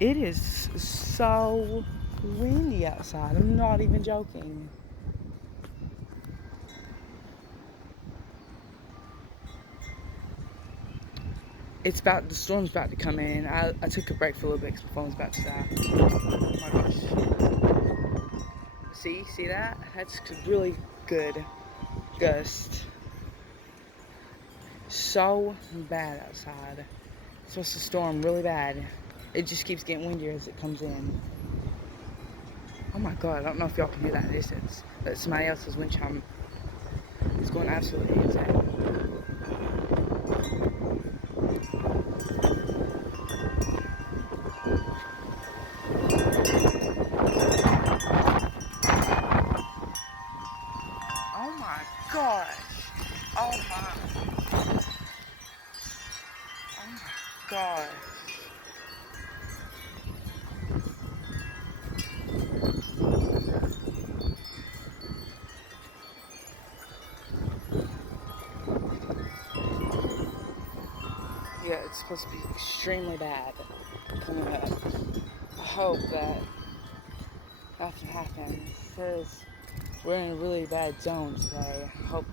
It is so windy outside. I'm not even joking. The storm's about to come in. I took a break for a little bit because my phone was about to die. Oh my gosh. See that? That's really good gust. So bad outside. It's supposed to storm really bad. It just keeps getting windier as it comes in. Oh my god, I don't know if y'all can hear that distance, but somebody else's wind chime is going absolutely insane. Oh my gosh. Oh my. Oh my gosh. Yeah, it's supposed to be extremely bad coming up. I hope that nothing happens because we're in a really bad zone today. Hope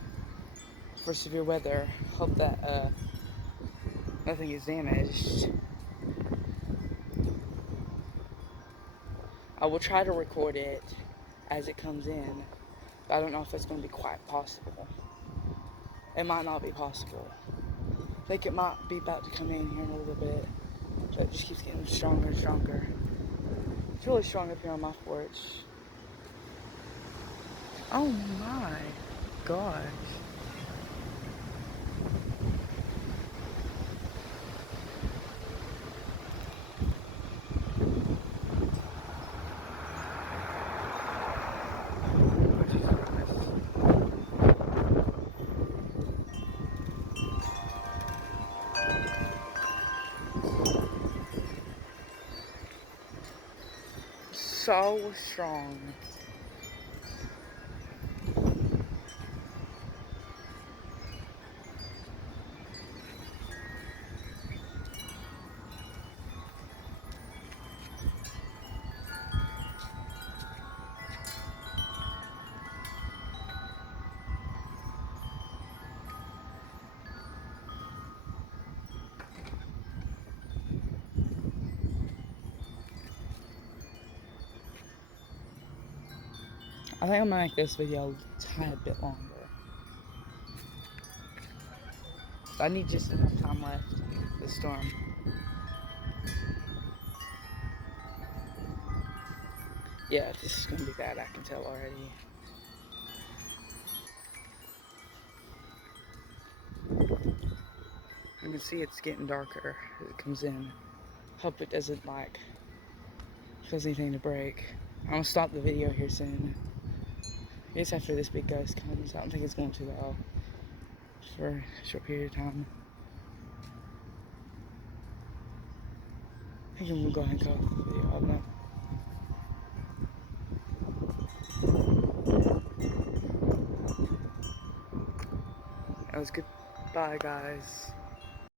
for severe weather. Hope that nothing is damaged. I will try to record it as it comes in, but I don't know if it's going to be quite possible. It might not be possible. I think it might be about to come in here in a little bit, but it just keeps getting stronger and stronger. It's really strong up here on my porch. Oh my gosh. So strong. I think I'm gonna make this video a tiny bit longer. I need just enough time left for the storm. Yeah, this is gonna be bad, I can tell already. You can see it's getting darker as it comes in. Hope it doesn't cause anything to break. I'm gonna stop the video here soon. I guess after this big gust comes, I don't think it's going to though. For a short period of time. I think I'm gonna go ahead and cut off the video. I don't know. That was goodbye, guys.